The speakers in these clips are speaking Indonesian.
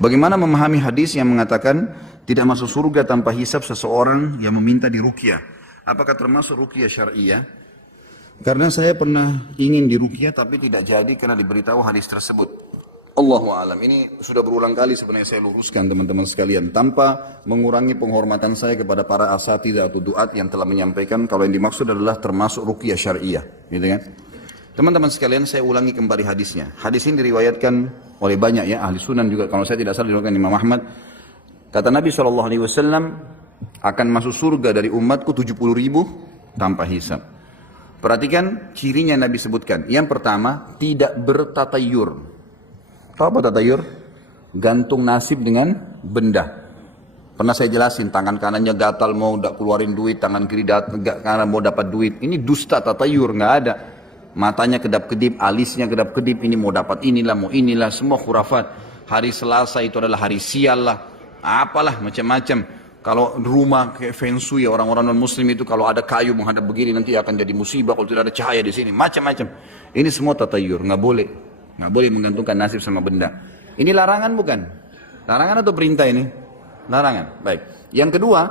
Bagaimana memahami hadis yang mengatakan tidak masuk surga tanpa hisab seseorang yang meminta diruqyah? Apakah termasuk ruqyah syariah? Karena saya pernah ingin diruqyah tapi tidak jadi karena diberitahu hadis tersebut. Allahu a'lam. Ini sudah berulang kali sebenarnya saya luruskan teman-teman sekalian tanpa mengurangi penghormatan saya kepada para asatidzah atau duat yang telah menyampaikan kalau yang dimaksud adalah termasuk ruqyah syariah, gitu kan? Teman-teman sekalian, saya ulangi kembali hadisnya. Hadis ini diriwayatkan oleh banyak ya, ahli sunan juga. Kalau saya tidak salah diriwayatkan Imam Ahmad. Kata Nabi SAW, akan masuk surga dari umatku 70.000 tanpa hisab. Perhatikan cirinya Nabi sebutkan. Yang pertama, tidak bertatayur. Tahu apa tatayur? Gantung nasib dengan benda. Pernah saya jelasin, tangan kanannya gatal mau keluarin duit, tangan kiri kanan mau dapat duit. Ini dusta tatayur, nggak ada. Matanya kedap-kedip, alisnya kedap-kedip, ini mau dapat inilah, mau inilah, semua khurafat. Hari Selasa itu adalah hari sial lah, apalah macam-macam. Kalau rumah kayak feng shui, orang-orang non-muslim itu kalau ada kayu menghadap begini nanti akan jadi musibah kalau tidak ada cahaya di sini, macam-macam. Ini semua tatayur, nggak boleh menggantungkan nasib sama benda. Ini larangan bukan? Larangan atau perintah ini? Larangan. Baik. Yang kedua,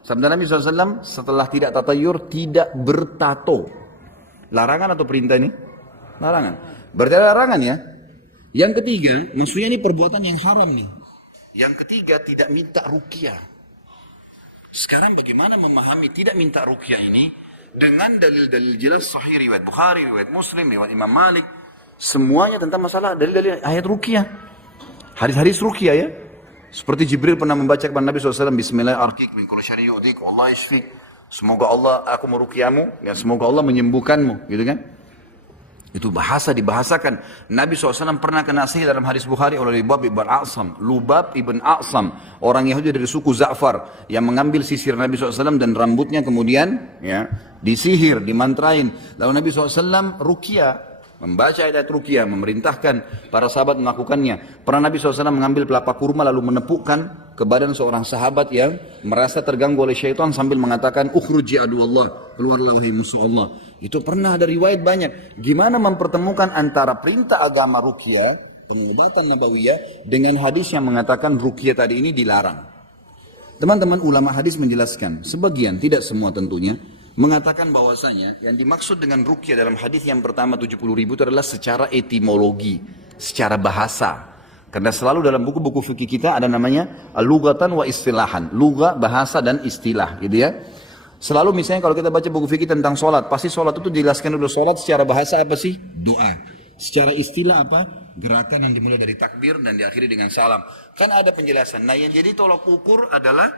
sabda Nabi SAW setelah tidak tatayur, tidak bertato. Larangan atau perintah ini? Larangan. Berarti ada larangan ya. Yang ketiga, maksudnya ini perbuatan yang haram nih. Yang ketiga, tidak minta ruqyah. Sekarang bagaimana memahami tidak minta ruqyah ini? Dengan dalil-dalil jelas sahih riwayat Bukhari, riwayat Muslim, riwayat Imam Malik. Semuanya tentang masalah dalil-dalil ayat ruqyah. Hadis-hadis ruqyah ya. Seperti Jibril pernah membaca kepada Nabi SAW, Bismillahirrahmanirrahim, min kulli syarrin yu'dhik, Allah yashfik. Semoga Allah, aku meruqyahmu, ya semoga Allah menyembuhkanmu, gitu kan? Itu bahasa dibahasakan. Nabi SAW pernah kena sihir dalam hadis Bukhari oleh Lubab ibn A'sam. Lubab ibn A'sam, orang Yahudi dari suku Za'far, yang mengambil sisir Nabi SAW dan rambutnya kemudian ya disihir, dimantrain. Lalu Nabi SAW ruqyah, membaca ayat ruqyah, memerintahkan para sahabat melakukannya. Pernah Nabi SAW mengambil pelapa kurma lalu menepukkan ke badan seorang sahabat yang merasa terganggu oleh syaitan sambil mengatakan, ukhruji aduallah, keluarlah wahai musuh Allah. Itu pernah ada riwayat banyak. Gimana mempertemukan antara perintah agama ruqyah, pengobatan nabawiyah, dengan hadis yang mengatakan ruqyah tadi ini dilarang. Teman-teman ulama hadis menjelaskan, sebagian, tidak semua tentunya, mengatakan bahwasanya yang dimaksud dengan ruqyah dalam hadis yang pertama 70.000 itu adalah secara etimologi, secara bahasa. Karena selalu dalam buku-buku fikih kita ada namanya lugatan wa istilahan, lugah, bahasa dan istilah, gitu ya. Selalu misalnya kalau kita baca buku fikih tentang sholat, pasti sholat itu dijelaskan dulu. Sholat secara bahasa apa sih? Doa. Secara istilah apa? Gerakan yang dimulai dari takbir dan diakhiri dengan salam. Kan ada penjelasan. Nah yang jadi tolak ukur adalah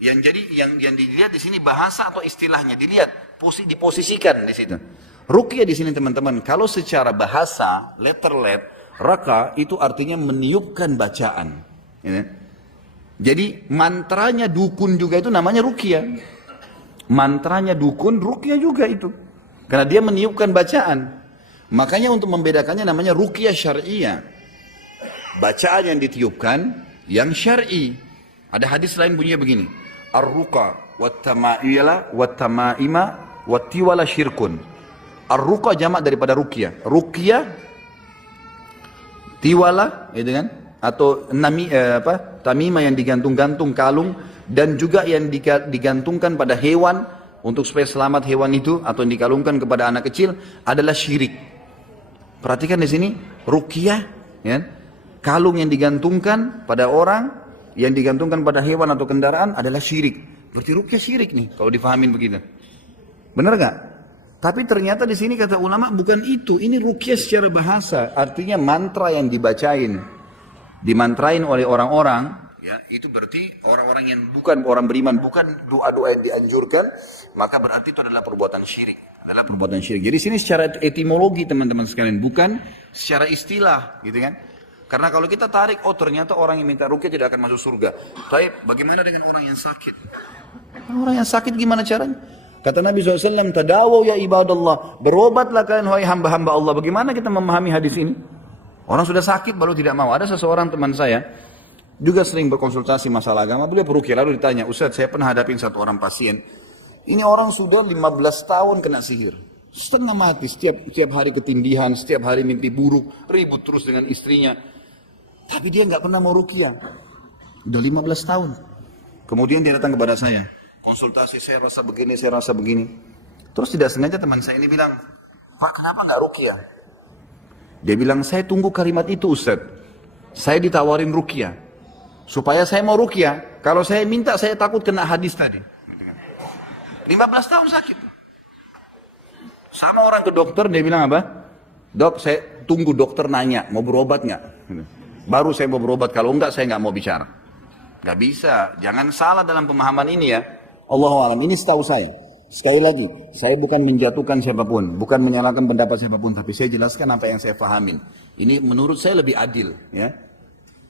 yang dilihat di sini bahasa atau istilahnya, dilihat diposisikan di situ. Ruqyah di sini teman-teman, kalau secara bahasa letter raka itu artinya meniupkan bacaan. Ya. Jadi mantranya dukun juga itu namanya ruqyah. Mantranya dukun ruqyah juga itu, karena dia meniupkan bacaan. Makanya untuk membedakannya namanya ruqyah syariah. Bacaan yang ditiupkan yang syar'i. Ada hadis lain bunyinya begini. Ar-ruqa wat-tama'ila wat-tama'ima wat-tiwala syirkun. Ar-ruqa jamak daripada ruqyah. Ruqyah tiwala, gitu kan? Atau tamimah yang digantung-gantung kalung, dan juga yang digantungkan pada hewan untuk supaya selamat hewan itu, atau yang dikalungkan kepada anak kecil adalah syirik. Perhatikan di sini ruqyah, ya, kalung yang digantungkan pada orang, yang digantungkan pada hewan atau kendaraan adalah syirik. Berarti ruqyah syirik nih kalau difahamin begitu. Benar nggak? Tapi ternyata di sini kata ulama bukan itu. Ini ruqyah secara bahasa, artinya mantra yang dimantrain oleh orang-orang. Ya, itu berarti orang-orang yang bukan orang beriman, bukan doa-doa yang dianjurkan, maka berarti itu adalah perbuatan syirik. Jadi sini secara etimologi teman-teman sekalian, bukan secara istilah, gitu kan? Karena kalau kita tarik, oh ternyata orang yang minta ruqyah tidak akan masuk surga. Tapi bagaimana dengan orang yang sakit? Orang yang sakit gimana caranya? Kata Nabi SAW, tadawaw ya ibadallah, berobatlah kalian wahai hamba-hamba Allah. Bagaimana kita memahami hadis ini? Orang sudah sakit baru tidak mau. Ada seseorang teman saya, juga sering berkonsultasi masalah agama, beliau beruqyah, lalu ditanya, Ustaz saya pernah hadapin satu orang pasien, ini orang sudah 15 tahun kena sihir, setengah mati, setiap hari ketindihan, setiap hari mimpi buruk, ribut terus dengan istrinya. Tapi dia nggak pernah mau ruqyah. Udah 15 tahun. Kemudian dia datang kepada saya. Konsultasi, saya rasa begini, saya rasa begini. Terus tidak sengaja teman saya ini bilang, Pak, kenapa nggak ruqyah? Dia bilang, saya tunggu kalimat itu Ustaz. Saya ditawarin ruqyah. Supaya saya mau ruqyah. Kalau saya minta, saya takut kena hadis tadi. 15 tahun sakit. Sama orang ke dokter, dia bilang apa? Dok, saya tunggu dokter nanya, mau berobat nggak? Baru saya mau berobat, kalau enggak saya nggak mau bicara. Nggak bisa, jangan salah dalam pemahaman ini ya. Allahu a'lam, ini setahu saya. Sekali lagi, saya bukan menjatuhkan siapapun, bukan menyalahkan pendapat siapapun, tapi saya jelaskan apa yang saya pahamin. Ini menurut saya lebih adil, ya.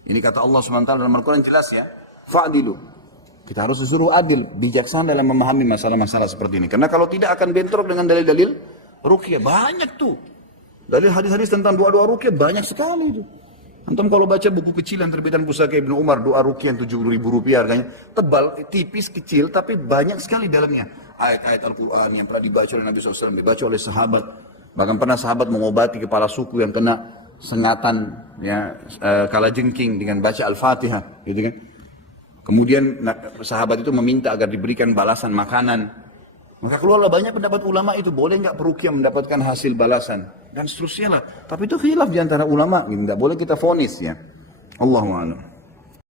Ini kata Allah SWT dalam Al-Quran jelas ya. Fa'dilu. Kita harus disuruh adil, bijaksana dalam memahami masalah-masalah seperti ini. Karena kalau tidak akan bentrok dengan dalil-dalil ruqyah. Banyak tuh. Dalil hadis-hadis tentang doa-doa ruqyah banyak sekali itu. Antum kalau baca buku kecil yang terbitan Pusaka Ibnu Umar, doa ruqyah yang 70.000 rupiah harganya. Tebal, tipis, kecil, tapi banyak sekali dalamnya. Ayat-ayat Al-Quran yang pernah dibaca oleh Nabi SAW, dibaca oleh sahabat. Bahkan pernah sahabat mengobati kepala suku yang kena sengatan, ya, kalajengking dengan baca Al-Fatihah. Gitu kan. Kemudian sahabat itu meminta agar diberikan balasan makanan. Maka keluarlah banyak pendapat ulama itu, boleh nggak peruqyah mendapatkan hasil balasan dan seterusnya lah. Tapi itu khilaf di antara ulama, nggak boleh kita vonis ya. Allahu a'lam.